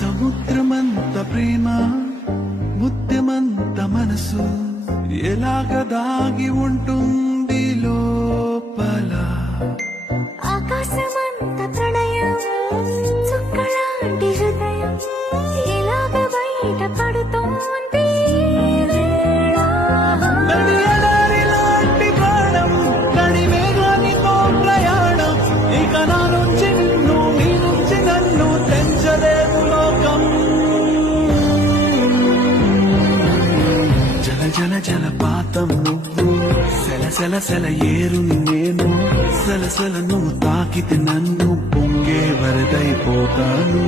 సముద్రమంత ప్రేమ ముత్యమంత మనసు ఎలాగ దాగి ఉంటుంది లోపల. ఆకాశమంత ప్రణయం చుక్కలాంటి హృదయం ఇలాగ బయట పడుతోంది. నడియడారిలాంటి ప్రాణం కడిమేఘానితో ప్రయాణం ఇక నా నుంచి నిన్ను నీ నుంచి నన్ను తెంచలేదు లోకం. జల జల జలపాతం నువ్వు సెల సెల సెల ఏరుని నేను సెల సెల నువ్వు తాకితే నన్ను పొంగే వరదైపోతాను.